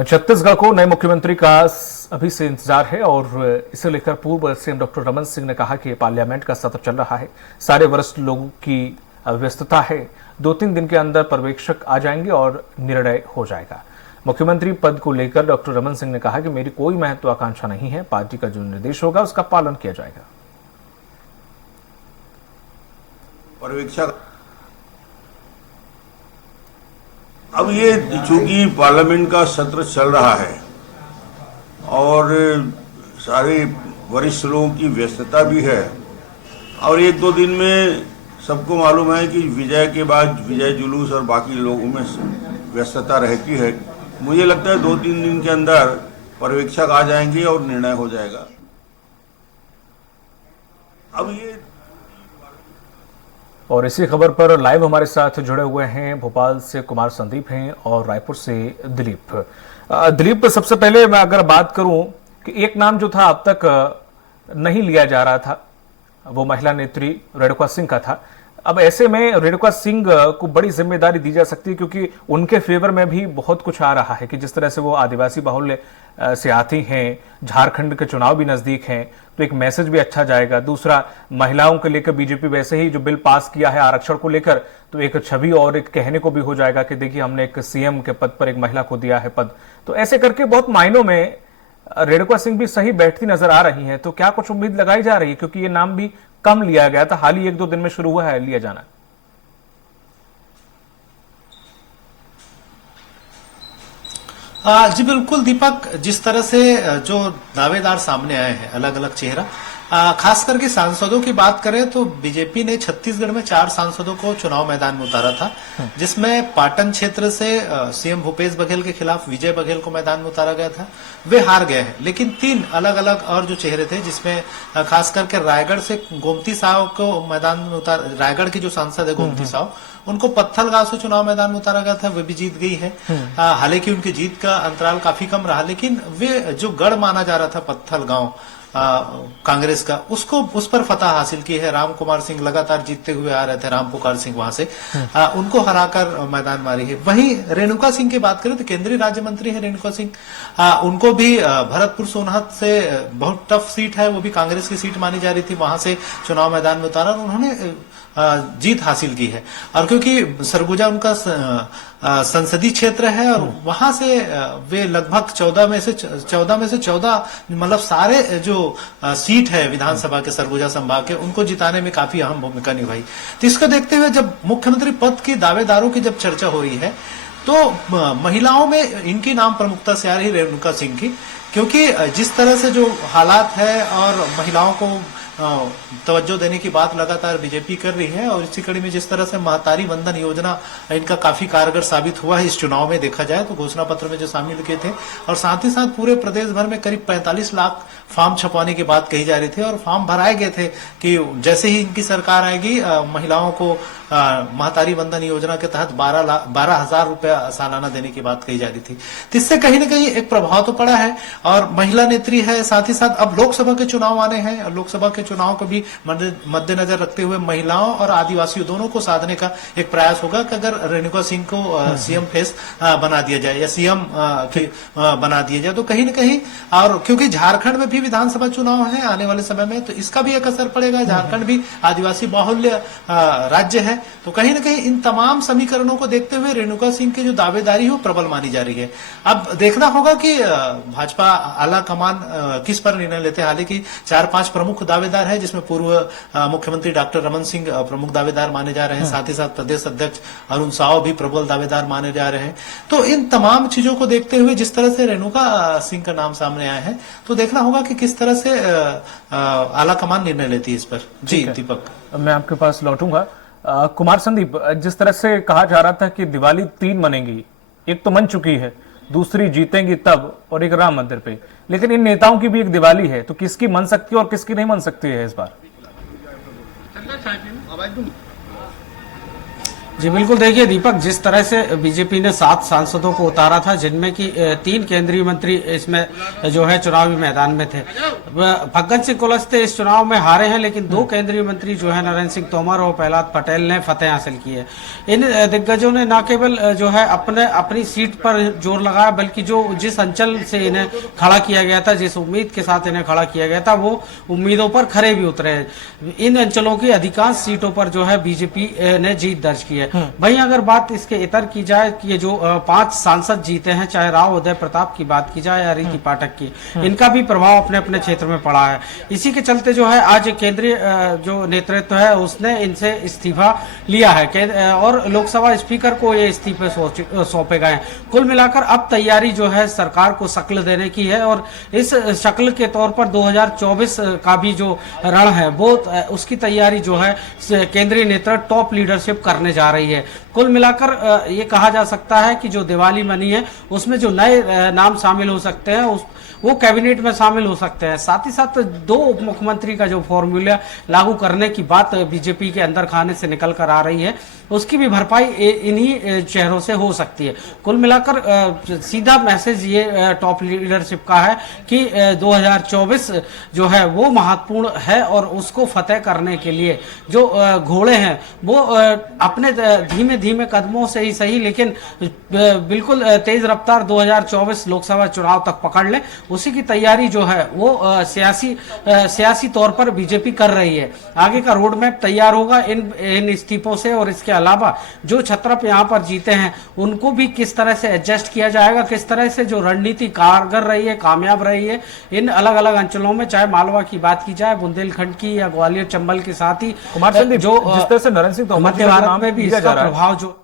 छत्तीसगढ़ को नए मुख्यमंत्री का अभी से इंतजार है और इसे लेकर पूर्व सीएम डॉक्टर रमन सिंह ने कहा कि पार्लियामेंट का सत्र चल रहा है, सारे वरिष्ठ लोगों की व्यस्तता है, 2-3 दिन के अंदर पर्यवेक्षक आ जाएंगे और निर्णय हो जाएगा। मुख्यमंत्री पद को लेकर डॉक्टर रमन सिंह ने कहा कि मेरी कोई महत्वाकांक्षा नहीं है, पार्टी का जो निर्देश होगा उसका पालन किया जाएगा। पर्यवेक्षक अब ये चूंकि पार्लियामेंट का सत्र चल रहा है और सारे वरिष्ठ लोगों की व्यस्तता भी है और 1-2 दिन में सबको मालूम है कि विजय के बाद विजय जुलूस और बाकी लोगों में व्यस्तता रहती है। मुझे लगता है 2-3 दिन के अंदर पर्यवेक्षक आ जाएंगे और निर्णय हो जाएगा। अब ये और इसी खबर पर लाइव हमारे साथ जुड़े हुए हैं भोपाल से कुमार संदीप हैं और रायपुर से दिलीप। दिलीप, सबसे पहले मैं अगर बात करूं कि एक नाम जो था अब तक नहीं लिया जा रहा था, वो महिला नेत्री रेणुका सिंह का था। अब ऐसे में रेणुका सिंह को बड़ी जिम्मेदारी दी जा सकती है क्योंकि उनके फेवर में भी बहुत कुछ आ रहा है कि जिस तरह से वो आदिवासी बाहुल्य से आती हैं, झारखंड के चुनाव भी नजदीक हैं, तो एक मैसेज भी अच्छा जाएगा। दूसरा, महिलाओं को लेकर बीजेपी वैसे ही जो बिल पास किया है आरक्षण को लेकर, तो एक छवि और एक कहने को भी हो जाएगा कि देखिए हमने एक सीएम के पद पर एक महिला को दिया है पद। तो ऐसे करके बहुत मायनों में रेणुका सिंह भी सही बैठती नजर आ रही है। तो क्या कुछ उम्मीद लगाई जा रही है, क्योंकि ये नाम भी कम लिया गया था, हाल ही 1-2 दिन में शुरू हुआ है लिया जाना। जी बिल्कुल दीपक, जिस तरह से जो दावेदार सामने आए हैं, अलग अलग चेहरा, खास करके सांसदों की बात करें तो बीजेपी ने छत्तीसगढ़ में 4 सांसदों को चुनाव मैदान में उतारा था, जिसमें पाटन क्षेत्र से सीएम भूपेश बघेल के खिलाफ विजय बघेल को मैदान में उतारा गया था। वे हार गए हैं, लेकिन 3 अलग अलग और जो चेहरे थे, जिसमें खास करके रायगढ़ से गोमती साव को मैदान में उतार, रायगढ़ की जो सांसद है गोमती साव, उनको पत्थलगांव से चुनाव मैदान में उतारा गया था, वे भी जीत गई है। हालांकि उनकी जीत का अंतराल काफी कम रहा, लेकिन वे जो गढ़ माना जा रहा था पत्थलगांव कांग्रेस का, उसको उस पर फतह हासिल की है। राम कुमार सिंह लगातार जीतते हुए आ रहे थे, राम पुकार सिंह वहां से उनको हराकर मैदान मारी है। वहीं रेणुका सिंह की बात करें तो केंद्रीय राज्य मंत्री है रेणुका सिंह, उनको भी भरतपुर सोनहत से बहुत टफ सीट है, वो भी कांग्रेस की सीट मानी जा रही थी, वहां से चुनाव मैदान में उतारा और उन्होंने जीत हासिल की है। और क्योंकि सरगुजा उनका संसदीय क्षेत्र है और वहां से वे लगभग 14 में से 14 मतलब सारे जो सीट है विधानसभा के सरगुजा संभाग के, उनको जिताने में काफी अहम भूमिका निभाई। तो इसको देखते हुए जब मुख्यमंत्री पद के दावेदारों की जब चर्चा हो रही है तो महिलाओं में इनकी नाम प्रमुखता से आ रही रेणुका सिंह की, क्योंकि जिस तरह से जो हालात है और महिलाओं को तवज्जो देने की बात लगातार बीजेपी कर रही है और इसी कड़ी में जिस तरह से महतारी वंदन योजना इनका काफी कारगर साबित हुआ है इस चुनाव में, देखा जाए तो घोषणा पत्र में जो शामिल किए थे, और साथ ही साथ पूरे प्रदेश भर में करीब 45 लाख फॉर्म छपवाने की बात कही जा रही थी और फॉर्म भराए गए थे कि जैसे ही इनकी सरकार आएगी महिलाओं को महतारी वंदन योजना के तहत 12,000 रुपया सालाना देने की बात कही जा रही थी। तो इससे कहीं ना कहीं एक प्रभाव तो पड़ा है और महिला नेत्री है, साथ ही साथ अब लोकसभा के चुनाव आने हैं और लोकसभा के चुनाव को भी मद्देनजर रखते हुए महिलाओं और आदिवासियों दोनों को साधने का एक प्रयास होगा कि अगर रेणुका सिंह को सीएम फेस बना दिया जाए या सीएम बना दिया जाए तो कहीं ना कहीं, और क्योंकि झारखंड में भी विधानसभा चुनाव है आने वाले समय में, तो इसका भी एक असर पड़ेगा। झारखंड भी आदिवासी बाहुल्य राज्य है, तो कहीं ना कहीं इन तमाम समीकरणों को देखते हुए रेणुका सिंह की जो दावेदारी है वो प्रबल मानी जा रही है। अब देखना होगा कि भाजपा आला कमान किस पर निर्णय लेते हैं। हालांकि 4-5 प्रमुख दावेदार है, जिसमें पूर्व मुख्यमंत्री डॉक्टर रमन सिंह प्रमुख दावेदार माने जा रहे हैं, साथ ही साथ प्रदेश अध्यक्ष अरुण साव भी प्रबल दावेदार माने जा रहे हैं। तो इन तमाम चीजों को देखते हुए जिस तरह से रेणुका सिंह का नाम सामने आया है, तो देखना होगा कि किस तरह से आला कमान निर्णय लेती है इस पर। जी दीपक, मैं आपके पास लौटूंगा। कुमार संदीप, जिस तरह से कहा जा रहा था कि दिवाली 3 मनेंगी, एक तो मन चुकी है, दूसरी जीतेंगी तब, और एक राम मंदिर पे, लेकिन इन नेताओं की भी एक दिवाली है, तो किसकी मन सकती है और किसकी नहीं मन सकती है इस बार? जी बिल्कुल, देखिए दीपक, जिस तरह से बीजेपी ने 7 सांसदों को उतारा था, जिनमें कि 3 केंद्रीय मंत्री इसमें जो है चुनावी मैदान में थे। फग्गन सिंह कुलस्ते इस चुनाव में हारे हैं, लेकिन 2 केंद्रीय मंत्री जो है नरेंद्र सिंह तोमर और प्रहलाद पटेल ने फतेह हासिल की है। इन दिग्गजों ने न केवल जो है अपनी सीट पर जोर लगाया, बल्कि जो जिस अंचल से इन्हें खड़ा किया गया था, जिस उम्मीद के साथ इन्हें खड़ा किया गया था, वो उम्मीदों पर खरे भी उतरे हैं। इन अंचलों की अधिकांश सीटों पर जो है बीजेपी ने जीत दर्ज की है। वहीं अगर बात इसके इतर की जाए कि ये जो 5 सांसद जीते हैं, चाहे राव उदय प्रताप की बात की जाए या रीति पाठक की, इनका भी प्रभाव अपने अपने क्षेत्र में पड़ा है। इसी के चलते जो है आज केंद्रीय जो नेतृत्व है उसने इनसे इस्तीफा लिया है और लोकसभा स्पीकर को ये इस्तीफे सौंपे गए हैं। कुल मिलाकर अब तैयारी जो है सरकार को शक्ल देने की है और इस शक्ल के तौर पर 2024 का भी जो रण है वो उसकी तैयारी जो है केंद्रीय नेतृत्व टॉप लीडरशिप करने जा रही है। कुल मिलाकर ये कहा जा सकता है कि जो दिवाली मनी है उसमें जो नए नाम शामिल हो सकते हैं वो कैबिनेट में शामिल हो सकते हैं। साथ ही साथ 2 उप मुख्यमंत्री का जो फॉर्मूला लागू करने की बात बीजेपी के अंदर खाने से निकल कर आ रही है, उसकी भी भरपाई इन्हीं चेहरों से हो सकती है। कुल मिलाकर सीधा मैसेज ये टॉप लीडरशिप का है कि 2024 जो है वो महत्वपूर्ण है और उसको फतेह करने के लिए जो घोड़े हैं वो अपने धीमे धीमे कदमों से ही सही, लेकिन बिल्कुल तेज रफ्तार 2024 लोकसभा चुनाव तक पकड़ ले, उसी की तैयारी जो है वो सियासी तौर पर बीजेपी कर रही है। आगे का रोड मैप तैयार होगा इन इस्तीफों से, और इसके अलावा जो छत्रप यहाँ पर जीते हैं उनको भी किस तरह से एडजस्ट किया जाएगा, किस तरह से जो रणनीति कारगर रही है, कामयाब रही है इन अलग अलग अंचलों में, चाहे मालवा की बात की जाए, बुंदेलखंड की या ग्वालियर चंबल के साथ ही कुमार संदीप, जो जिस तरह से नरेंद्र सिंह तोमर मध्य भारत में भी इसका प्रभाव जो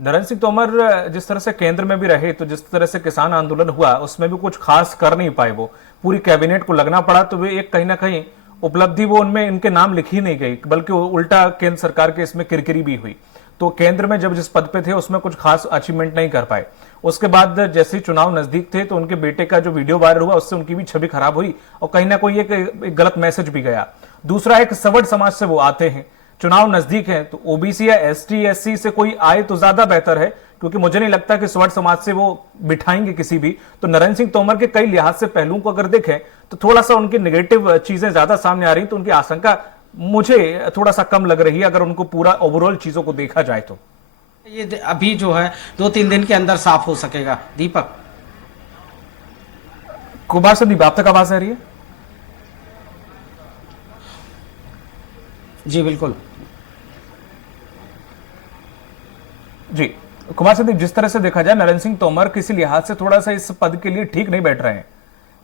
नरेंद्र सिंह तोमर जिस तरह से केंद्र में भी रहे, तो जिस तरह से किसान आंदोलन हुआ उसमें भी कुछ खास कर नहीं पाए, वो पूरी कैबिनेट को लगना पड़ा, तो वे एक कहीं ना कहीं उपलब्धि वो उनमें इनके नाम लिखी नहीं गई, बल्कि उल्टा केंद्र सरकार के इसमें किरकिरी भी हुई। तो केंद्र में जब जिस पद पे थे उसमें कुछ खास अचीवमेंट नहीं कर पाए। उसके बाद जैसे ही चुनाव नजदीक थे तो उनके बेटे का जो वीडियो वायरल हुआ उससे उनकी भी छवि खराब हुई और कहीं ना कोई एक गलत मैसेज भी गया। दूसरा, एक सवर्ण समाज से वो आते हैं, चुनाव नजदीक है, तो ओबीसी या एसटी एससी से कोई आए तो ज्यादा बेहतर है, क्योंकि मुझे नहीं लगता कि स्वर्ण समाज से वो बिठाएंगे किसी भी। तो नरेंद्र सिंह तोमर के कई लिहाज से पहलुओं को अगर देखें तो थोड़ा सा उनकी नेगेटिव चीजें ज्यादा सामने आ रही, तो उनकी आशंका मुझे थोड़ा सा कम लग रही है अगर उनको पूरा ओवरऑल चीजों को देखा जाए तो। ये अभी जो है 2-3 दिन के अंदर साफ हो सकेगा। दीपक कुमार संदीप, आप तक आवाज आ रही है? जी बिल्कुल जी कुमार संदीप, जिस तरह से देखा जाए नरेंद्र सिंह तोमर किसी लिहाज से थोड़ा सा इस पद के लिए ठीक नहीं बैठ रहे हैं।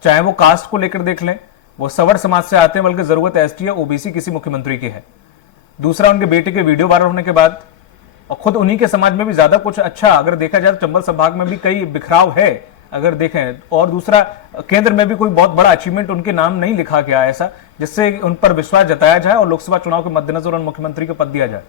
चाहे वो कास्ट को लेकर देख लें, वो सवर्ण समाज से आते हैं, बल्कि जरूरत एसटी या ओबीसी किसी मुख्यमंत्री की है। दूसरा, उनके बेटे के वीडियो वायरल होने के बाद, और खुद उन्हीं के समाज में भी ज्यादा कुछ अच्छा अगर देखा जाए तो चंबल संभाग में भी कई बिखराव है अगर देखें। और दूसरा, केंद्र में भी कोई बहुत बड़ा अचीवमेंट उनके नाम नहीं लिखा गया ऐसा जिससे उन पर विश्वास जताया जाए और लोकसभा चुनाव के मद्देनजर उन मुख्यमंत्री को पद दिया जाए।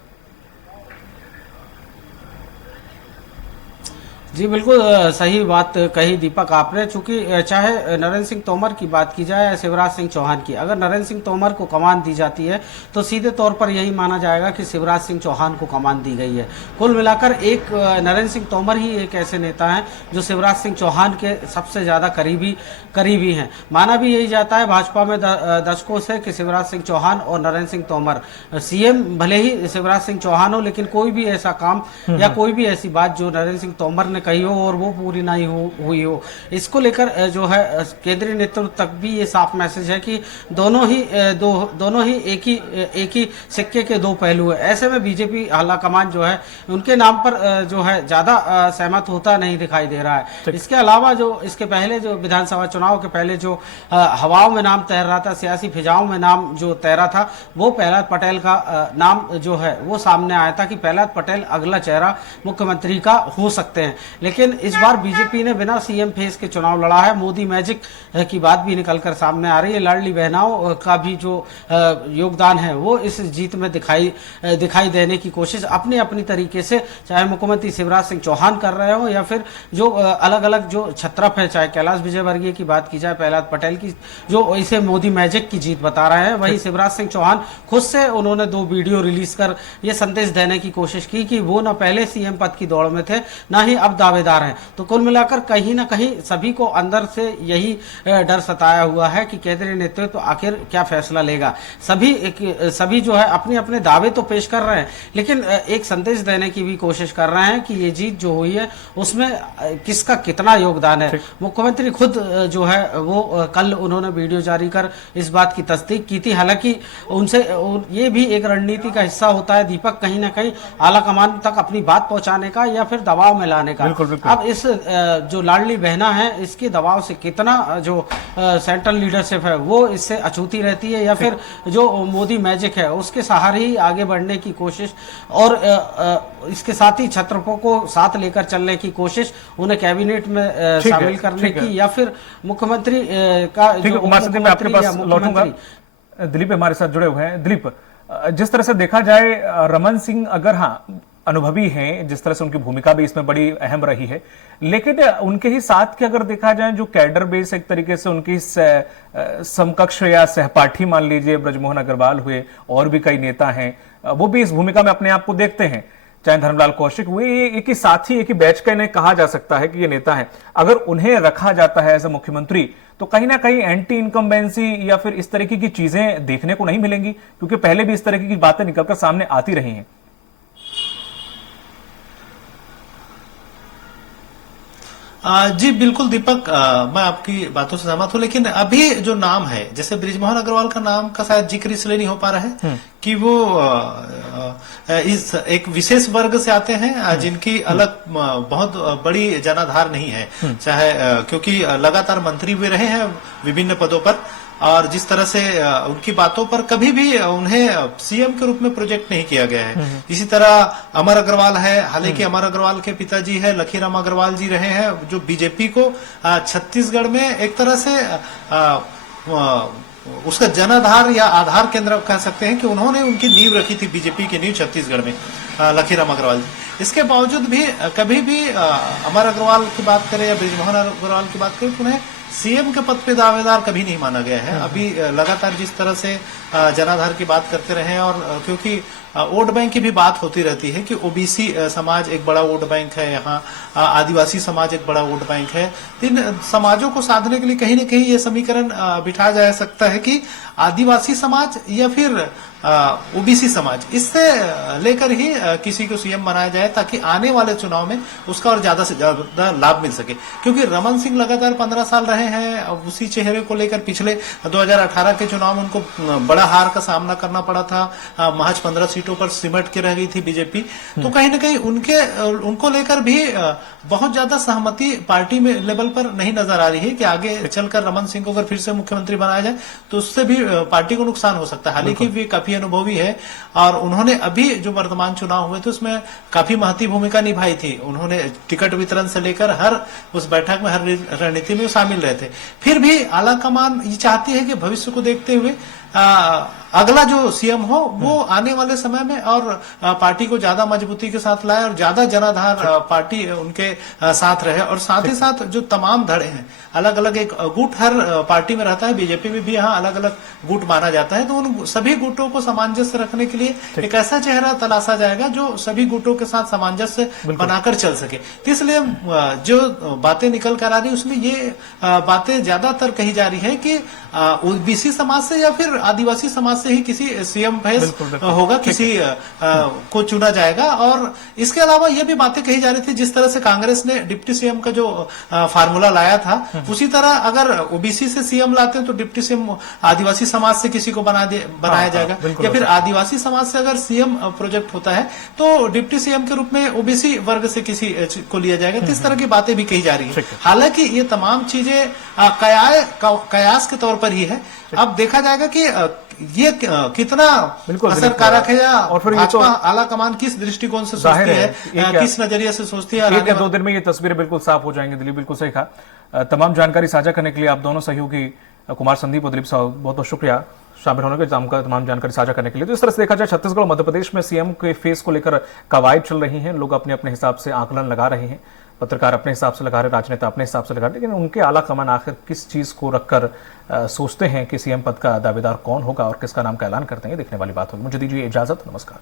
जी बिल्कुल सही बात कही दीपक आपने। चूंकि चाहे नरेंद्र सिंह तोमर की बात की जाए या शिवराज सिंह चौहान की, अगर नरेंद्र सिंह तोमर को कमान दी जाती है तो सीधे तौर पर यही माना जाएगा कि शिवराज सिंह चौहान को कमान दी गई है। कुल मिलाकर एक नरेंद्र सिंह तोमर ही एक ऐसे नेता हैं जो शिवराज सिंह चौहान के सबसे ज्यादा करीबी हैं। माना भी यही जाता है भाजपा में दशकों से कि शिवराज सिंह चौहान और नरेंद्र सिंह तोमर, सीएम भले ही शिवराज सिंह चौहान हो, लेकिन कोई भी ऐसा काम या कोई भी ऐसी बात जो नरेंद्र सिंह तोमर ने कही हो और वो पूरी नहीं हुई हो, इसको लेकर जो है केंद्रीय नेतृत्व तक भी ये साफ मैसेज है कि दोनों ही एक ही सिक्के के 2 पहलू है। ऐसे में बीजेपी आला कमान जो है उनके नाम पर जो है ज्यादा सहमत होता नहीं दिखाई दे रहा है। इसके अलावा जो इसके पहले जो विधानसभा चुनाव के पहले जो हवाओं में नाम तैर रहा था, सियासी फिजाओं में नाम जो तैरा था, वो प्रहलाद पटेल का नाम जो है वो सामने आया था कि प्रहलाद पटेल अगला चेहरा मुख्यमंत्री का हो सकते हैं। लेकिन इस बार बीजेपी ने बिना सीएम फेस के चुनाव लड़ा है। मोदी मैजिक की बात भी निकलकर सामने आ रही है। लाडली बहनाओं का भी जो योगदान है वो इस जीत में दिखाई देने की कोशिश अपनी अपनी तरीके से, चाहे मुख्यमंत्री शिवराज सिंह चौहान कर रहे हो या फिर जो अलग अलग जो छत्रप है, चाहे कैलाश विजयवर्गीय की बात की जाए, प्रहलाद पटेल की, जो इसे मोदी मैजिक की जीत बता रहे हैं। वहीं शिवराज सिंह चौहान खुद से उन्होंने 2 वीडियो रिलीज कर ये संदेश देने की कोशिश की कि वो न पहले सीएम पद की दौड़ में थे, ना ही अब दावेदार हैं। तो कुल मिलाकर कहीं ना कहीं सभी को अंदर से यही डर सताया हुआ है कि केंद्रीय नेतृत्व तो आखिर क्या फैसला लेगा। सभी जो है अपने अपने दावे तो पेश कर रहे हैं, लेकिन एक संदेश देने की भी कोशिश कर रहे हैं कि ये जीत जो हुई है उसमें किसका कितना योगदान है। मुख्यमंत्री खुद जो है वो कल उन्होंने वीडियो जारी कर इस बात की तस्दीक की थी। हालांकि उनसे ये भी एक रणनीति का हिस्सा होता है दीपक, कहीं ना कहीं आला कमान तक अपनी बात पहुंचाने का या फिर दबाव में लाने का। अब इस जो लाडली बहना है इसके दबाव से कितना जो सेंट्रल लीडरशिप है वो इससे अछूती रहती है, या फिर जो मोदी मैजिक है उसके सहारे ही आगे बढ़ने की कोशिश, और इसके साथ ही छत्रपों को साथ लेकर चलने की कोशिश, उन्हें कैबिनेट में शामिल करने की, या फिर मुख्यमंत्री का जो उमा सदी मैं आपके पास लौटूंगा। दिलीप हमारे साथ जुड़े हुए हैं। दिलीप, जिस तरह से देखा जाए रमन सिंह अगर अनुभवी हैं, जिस तरह से उनकी भूमिका भी इसमें बड़ी अहम रही है, लेकिन उनके ही साथ के अगर देखा जाए जो कैडर बेस एक तरीके से उनकी समकक्ष या सहपाठी मान लीजिए ब्रजमोहन अग्रवाल हुए, और भी कई नेता हैं, वो भी इस भूमिका में अपने आप को देखते हैं, चाहे धर्मलाल कौशिक हुए, एक ही साथी एक ही बैच का इन्हें कहा जा सकता है कि ये नेता है। अगर उन्हें रखा जाता है एज ए मुख्यमंत्री तो कहीं ना कहीं एंटी इनकम्बेंसी या फिर इस तरीके की चीजें देखने को नहीं मिलेंगी, क्योंकि पहले भी इस तरीके की बातें निकलकर सामने आती रही हैं। जी बिल्कुल दीपक, मैं आपकी बातों से सहमत हूं, लेकिन अभी जो नाम है, जैसे ब्रिजमोहन अग्रवाल का नाम का शायद जिक्र इसलिए नहीं हो पा रहा है कि वो इस एक विशेष वर्ग से आते हैं जिनकी अलग बहुत बड़ी जनाधार नहीं है, चाहे क्योंकि लगातार मंत्री भी रहे हैं विभिन्न पदों पर, और जिस तरह से उनकी बातों पर कभी भी उन्हें सीएम के रूप में प्रोजेक्ट नहीं किया गया है। इसी तरह अमर अग्रवाल है, हालांकि अमर अग्रवाल के पिताजी है लखीराम अग्रवाल जी रहे हैं, जो बीजेपी को छत्तीसगढ़ में एक तरह से उसका जनाधार या आधार केंद्र कह सकते हैं कि उन्होंने उनकी नींव रखी थी, बीजेपी की नींव छत्तीसगढ़ में लखीराम अग्रवाल जी। इसके बावजूद भी कभी भी अमर अग्रवाल की बात करें या ब्रिजमोहन अग्रवाल की बात करें, उन्हें सीएम के पद पे दावेदार कभी नहीं माना गया है। अभी लगातार जिस तरह से जनाधार की बात करते रहे, और क्योंकि वोट बैंक की भी बात होती रहती है कि ओबीसी समाज एक बड़ा वोट बैंक है, यहाँ आदिवासी समाज एक बड़ा वोट बैंक है, इन समाजों को साधने के लिए कहीं न कहीं ये समीकरण बिठाया जा सकता है कि आदिवासी समाज या फिर ओबीसी समाज, इससे लेकर ही किसी को सीएम बनाया जाए ताकि आने वाले चुनाव में उसका और ज्यादा से ज्यादा लाभ मिल सके। क्योंकि रमन सिंह लगातार 15 साल रहे हैं, उसी चेहरे को लेकर पिछले 2018 के चुनाव में उनको बड़ा हार का सामना करना पड़ा था, महज 15 सीटों पर सिमट के रह गई थी बीजेपी। तो कहीं न कहीं उनको लेकर भी बहुत ज्यादा सहमति पार्टी में लेवल पर नहीं नजर आ रही है कि आगे चलकर रमन सिंह को अगर फिर से मुख्यमंत्री बनाया जाए तो उससे भी पार्टी को नुकसान हो सकता है। हालांकि वे काफी अनुभवी है, और उन्होंने अभी जो वर्तमान चुनाव हुए थे उसमें काफी महत्वपूर्ण भूमिका निभाई थी। उन्होंने टिकट वितरण से लेकर हर उस बैठक में, हर रणनीति में शामिल रहे थे। फिर भी आला कमान ये चाहती है कि भविष्य को देखते हुए अगला जो सीएम हो वो आने वाले समय में और पार्टी को ज्यादा मजबूती के साथ लाए और ज्यादा जनाधार पार्टी उनके साथ रहे, और साथ ही साथ जो तमाम धड़े हैं, अलग अलग एक गुट हर पार्टी में रहता है, बीजेपी में भी यहाँ अलग अलग गुट माना जाता है, तो उन सभी गुटों को सामंजस्य रखने के लिए एक ऐसा चेहरा तलाशा जाएगा जो सभी गुटों के साथ सामंजस्य बनाकर चल सके। तो इसलिए जो बातें निकल कर आ रही है उसमें ये बातें ज्यादातर कही जा रही है कि ओबीसी समाज से या फिर आदिवासी समाज से ही किसी सीएम फेस होगा, किसी को चुना जाएगा। और इसके अलावा ये भी बातें कही जा रही थी, जिस तरह से कांग्रेस ने डिप्टी सीएम का जो फार्मूला लाया था, उसी तरह अगर ओबीसी से सीएम लाते हैं तो डिप्टी सीएम आदिवासी समाज से किसी को बनाया जाएगा, या फिर आदिवासी समाज से अगर सीएम प्रोजेक्ट होता है तो डिप्टी सीएम के रूप में ओबीसी वर्ग से किसी को लिया जाएगा। तो इस तरह की बातें भी कही जा रही है। हालांकि ये तमाम चीजें कयास के तौर पर ही है। अब देखा जाएगा कि ये कितना बिल्कुल, असरकारक है, या और फिर ये तो भाजपा आला कमान किस दृष्टिकोण से जाहिर सोचती है, है, किस नजरिए से सोचती है? एक या दो दिन में ये तस्वीरें बिल्कुल साफ हो जाएंगी। दिलीप, बिल्कुल सही कहा। तमाम जानकारी साझा करने के लिए आप दोनों सहयोगी कुमार संदीप और दिलीप साहब बहुत बहुत शुक्रिया शामिल होने के, तमाम जानकारी साझा करने के लिए। तो इस तरह से देखा जाए छत्तीसगढ़ और मध्य प्रदेश में सीएम के फेस को लेकर कवायद चल रही है, लोग अपने अपने हिसाब से आकलन लगा रहे हैं, पत्रकार अपने हिसाब से लगा रहे, राजनेता अपने हिसाब से लगा रहे, लेकिन उनके आला कमान आखिर किस चीज को रखकर सोचते हैं कि सीएम पद का दावेदार कौन होगा और किसका नाम का ऐलान करते हैं, देखने वाली बात होगी। मुझे दीजिए इजाजत, नमस्कार।